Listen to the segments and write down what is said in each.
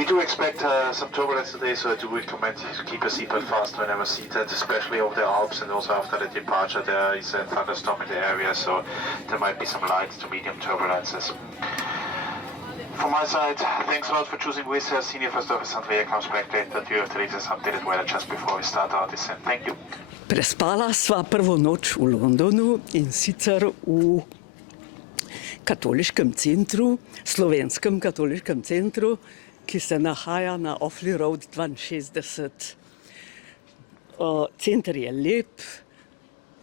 We do expect some turbulence today, so I do recommend you to keep your seatbelt fast whenever seated, especially over the Alps, and also after the departure there is a thunderstorm in the area, so there might be some light to medium turbulences. From my side, thanks a lot for choosing Wizz Air. Senior First Officer Andrea comes back later to you after this updated weather just before we start our descent. Thank you. Prespala sva prvo noč v Londonu in sicer v katoliškem centru, slovenskem katoliškem centru, ki se nahaja na Offaly Road 62. Center je lep,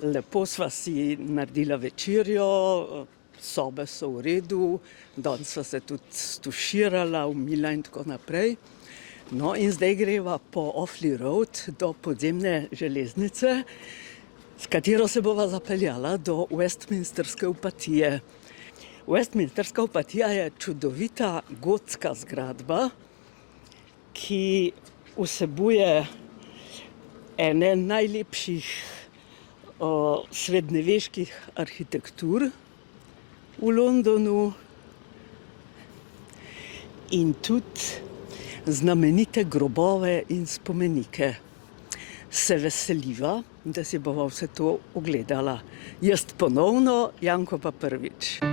lepo sva si naredila večerjo, sobe so v redu, danes sva se tudi stuširala, umila in tako naprej. No in zdaj greva po Offaly Road do podzemne železnice, s katero se bova zapeljala do Westminsterske opatije. Westminsterska opatija je čudovita gotska zgradba, ki vsebuje ene najlepših srednjeveških arhitektur v Londonu in tudi znamenite grobove in spomenike. Se veseliva, da si bova vse to ogledala. Jaz ponovno, Janko pa prvič.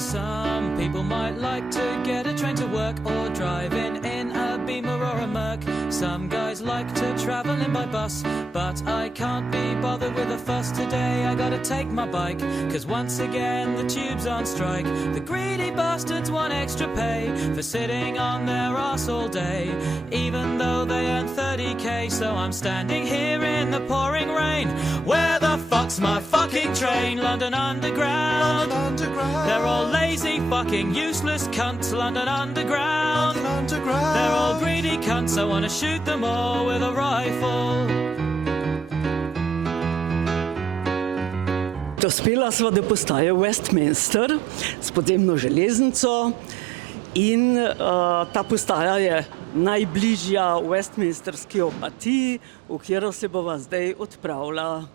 Some people might like to get a train to work or drive in a Beamer or a Merc. Some guys like to travel in by bus, but I can't be bothered with a fuss today. I gotta take my bike, cause once again the tube's on strike. The greedy bastards want extra pay for sitting on their arse all day, even though they earn 30k. So I'm standing here in the pouring rain. Where the fuck's my fucking train? London Underground. London Underground. They're all lazy, fucking useless cunts. London Underground. London Underground. They're all greedy cunts. I wanna shoot them all with a rifle. Dospela sva do postaje Westminster s podzemno železnico in ta postaja je najbližja Westminsterski opatiji, v katero se bova zdaj odpravila.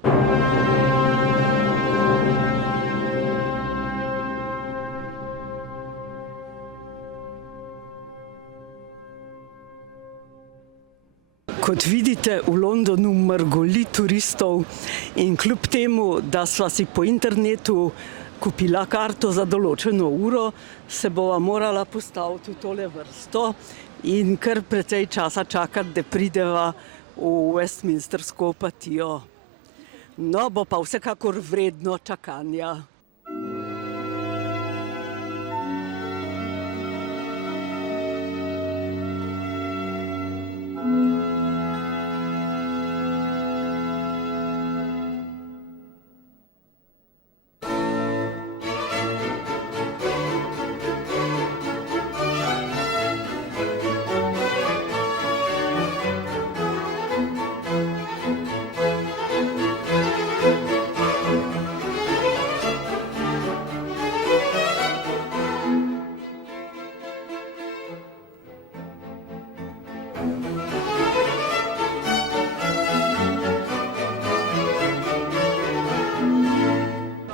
Kot vidite, v Londonu mrgoli turistov in kljub temu, da sva si po internetu kupila karto za določeno uro, se bova morala postaviti v tole vrsto in kar precej časa čakati, da prideva v Westminstersko opatijo. No, bo pa vsekakor vredno čakanja.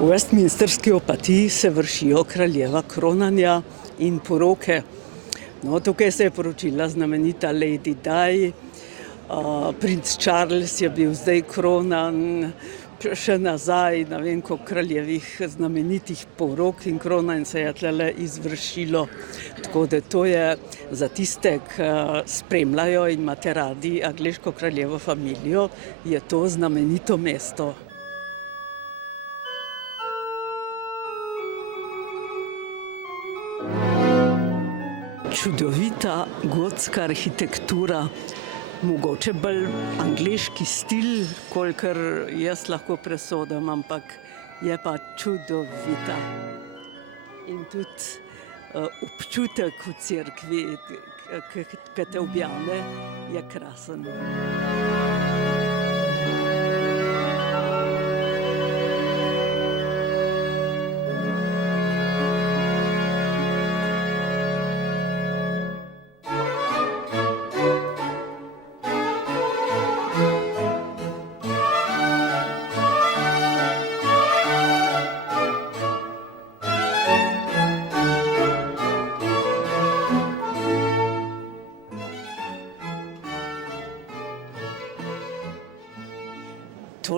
V Westminsterski opatiji se vršijo kraljeva kronanja in poroke. No, tukaj se je poročila znamenita Lady Di, princ Charles je bil zdaj kronan, še nazaj, ne vem, koliko kraljevih znamenitih porok in kronanj se je tlele izvršilo. Tako da to je za tiste, ki spremljajo in imate radi angleško kraljevo familijo, je to znamenito mesto. Čudovita gotska arhitektura, mogoče bolj angleški stil, kolikor jaz lahko presodim, ampak je pa čudovita. In tudi občutek v cerkvi, ki te objame, je krasen.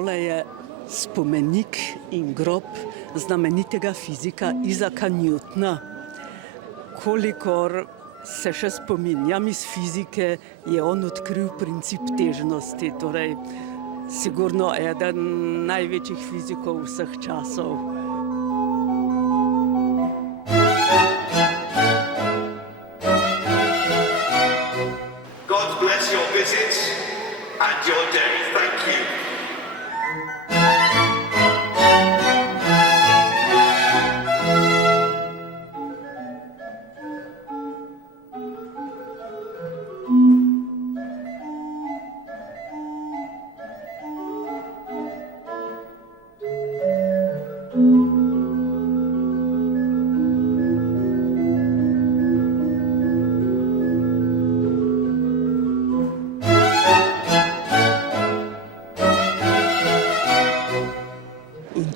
tole je spomenik in grob znamenitega fizika Isaaca Newtona. Kolikor se še spominjam iz fizike, je on odkril princip težnosti, torej sigurno eden največjih fizikov vseh časov. God bless your visits and your day. Thank you.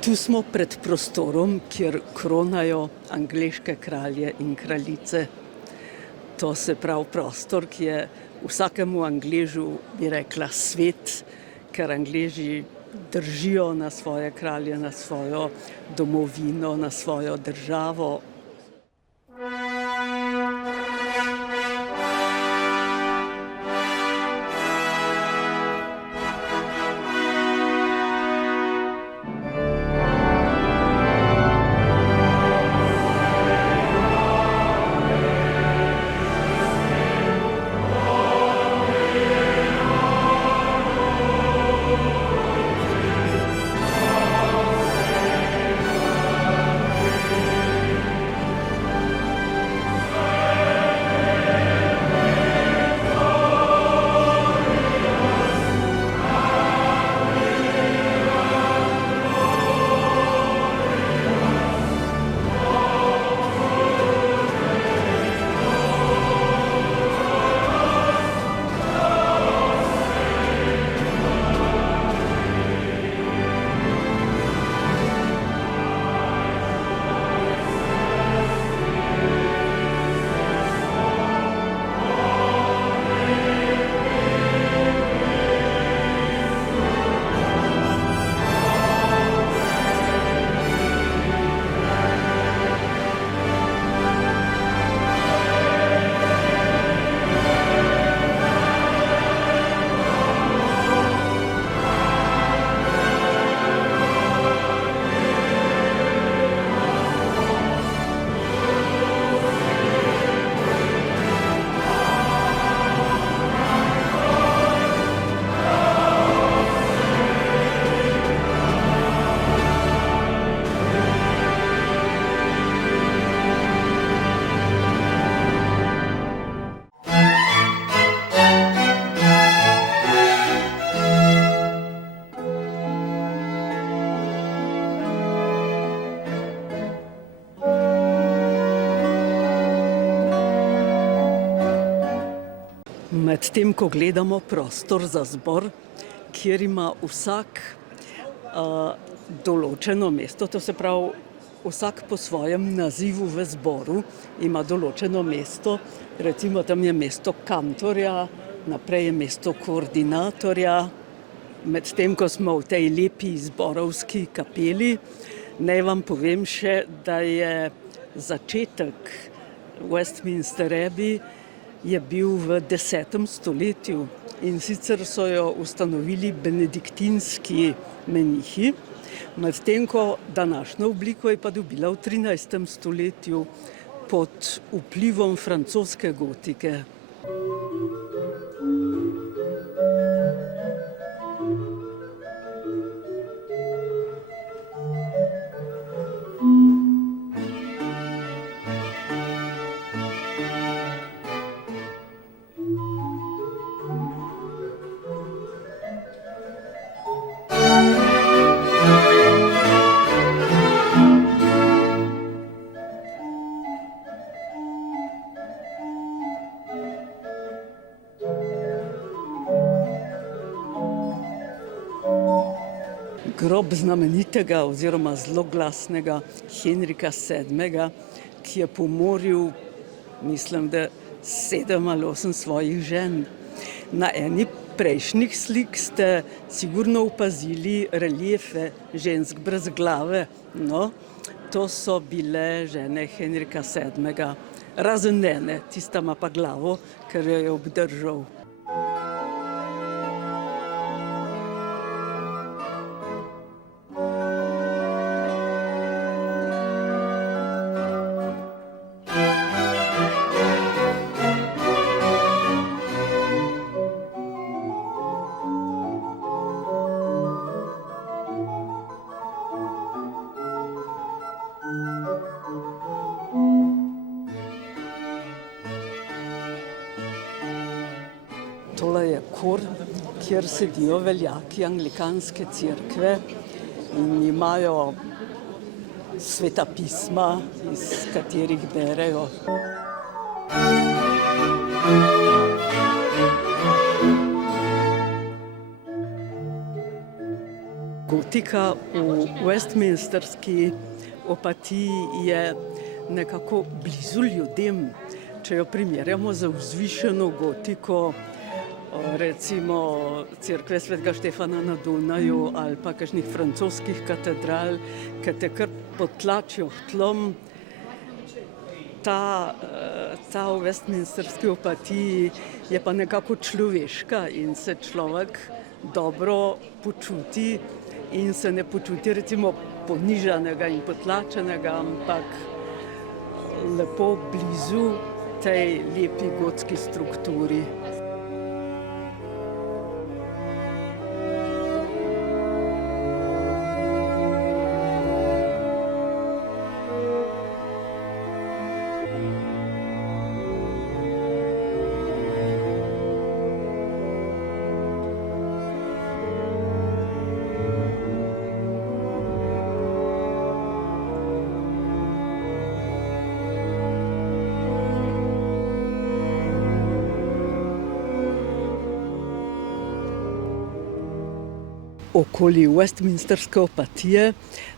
Tu smo pred prostorom, kjer kronajo angleške kralje in kraljice. To se pravi prostor, ki je vsakemu Angležu, bi rekla, svet, ker Angleži držijo na svoje kralje, na svojo domovino, na svojo državo. Medtem ko gledamo prostor za zbor, kjer ima vsak določeno mesto, to se pravi vsak po svojem nazivu v zboru ima določeno mesto, recimo tam je mesto kantorja, naprej je mesto koordinatorja, medtem ko smo v tej lepi zborovski kapeli, naj vam povem še, da je začetek Westminster Abbey je bil v 10. stoletju in sicer so jo ustanovili benediktinski menihi, medtem ko današnjo obliko je pa dobila v 13. stoletju pod vplivom francoske gotike. Grob znamenitega oziroma zloglasnega Henrika VII., ki je pomoril, mislim, da 7 ali 8 svojih žen. Na eni prejšnjih slik ste sigurno opazili reliefe žensk brez glave. No, to so bile žene Henrika VII. Razen ene, tista ima pa glavo, ker jo je obdržal. Tole je kor, kjer sedijo veljaki anglikanske cerkve in imajo sveta pisma, iz katerih berejo. Gotika v Westminsterski opatiji je nekako blizu ljudem. Če jo primerjamo z vzvišeno gotiko, recimo cerkve svetega Štefana na Dunaju ali pa kakšnih francoskih katedral, ki te kar potlačijo k tlom, ta v Westminsterski opatiji je pa nekako človeška in se človek dobro počuti in se ne počuti recimo ponižanega in potlačenega, ampak lepo blizu tej lepi gotski strukturi. Okoli Westminsterske opatije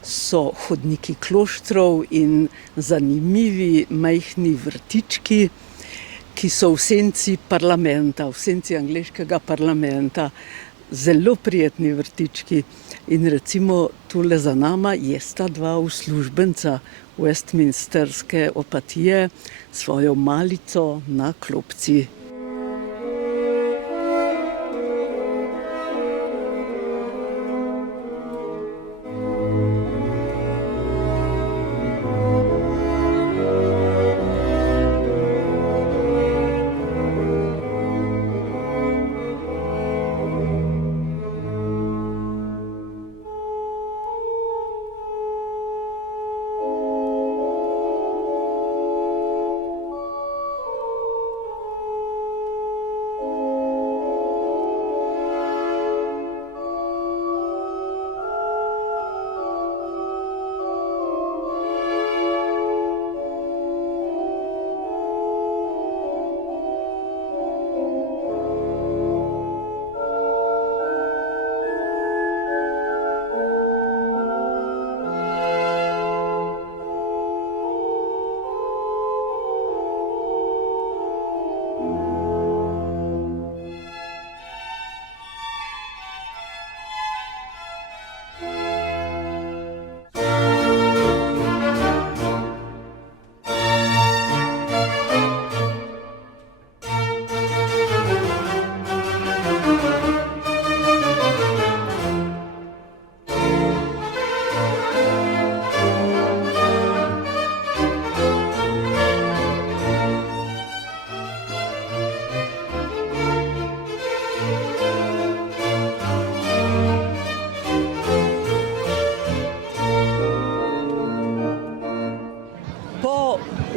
so hodniki kloštrov in zanimivi majhni vrtički, ki so v senci parlamenta, v senci angleškega parlamenta. Zelo prijetni vrtički. In recimo tule za nama jesta dva uslužbenca Westminsterske opatije s svojo malico na klopci.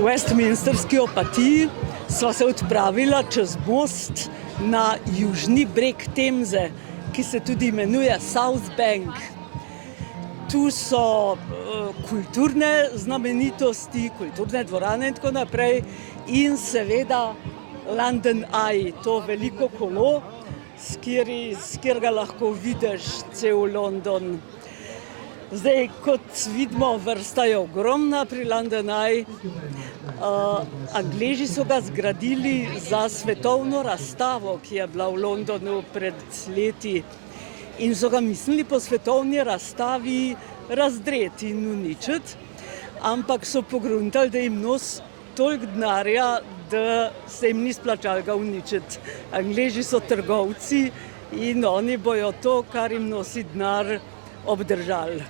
Westminsterski opatiji sva se odpravila čez most na južni breg Temze, ki se tudi imenuje South Bank. Tu so kulturne znamenitosti, kulturne dvorane in tako naprej in seveda London Eye, to veliko kolo, s katerega lahko vidiš cel London. Zdaj, kot vidimo, vrsta je ogromna pri London Eye. Angleži so ga zgradili za svetovno razstavo, ki je bila v Londonu pred leti. In so ga mislili po svetovni razstavi razdreti in uničiti, ampak so pogruntali, da jim nos toliko denarja, da se jim ni splačalo ga uničiti. Angleži so trgovci in oni bojo to, kar jim nosi denar, obdržali.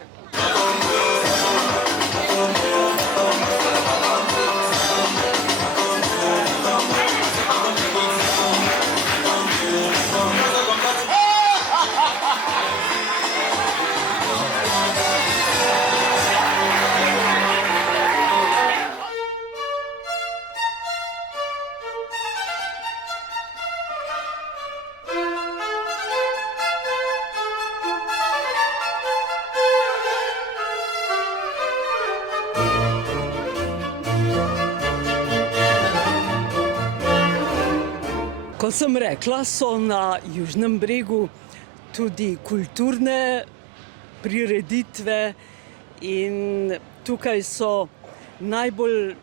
Kot sem rekla, so na Južnem bregu tudi kulturne prireditve in tukaj so najbolj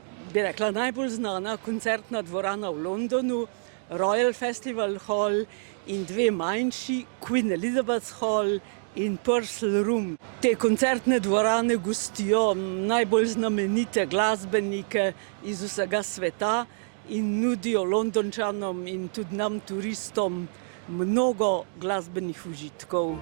znana koncertna dvorana v Londonu, Royal Festival Hall in dve manjši, Queen Elizabeth Hall in Purcell Room. Te koncertne dvorane gostijo najbolj znamenite glasbenike iz vsega sveta in nudijo Londončanom in tudi nam turistom mnogo glasbenih užitkov.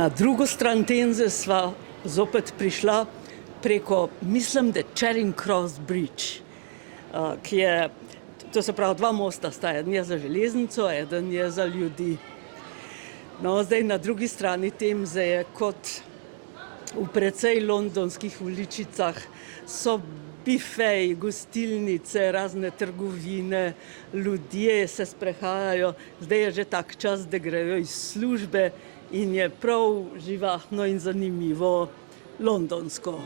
Na drugo stran Temze sva zopet prišla preko, mislim, da Charing Cross Bridge, ki je, to se pravi, dva mosta sta, eden je za železnico, eden je za ljudi. No, zdaj na drugi strani Temze je kot v precej londonskih uličicah so bifeji, gostilnice, razne trgovine, ljudje se sprehajajo. Zdaj je že tak čas, da grejo iz službe in je prav živahno in zanimivo londonsko.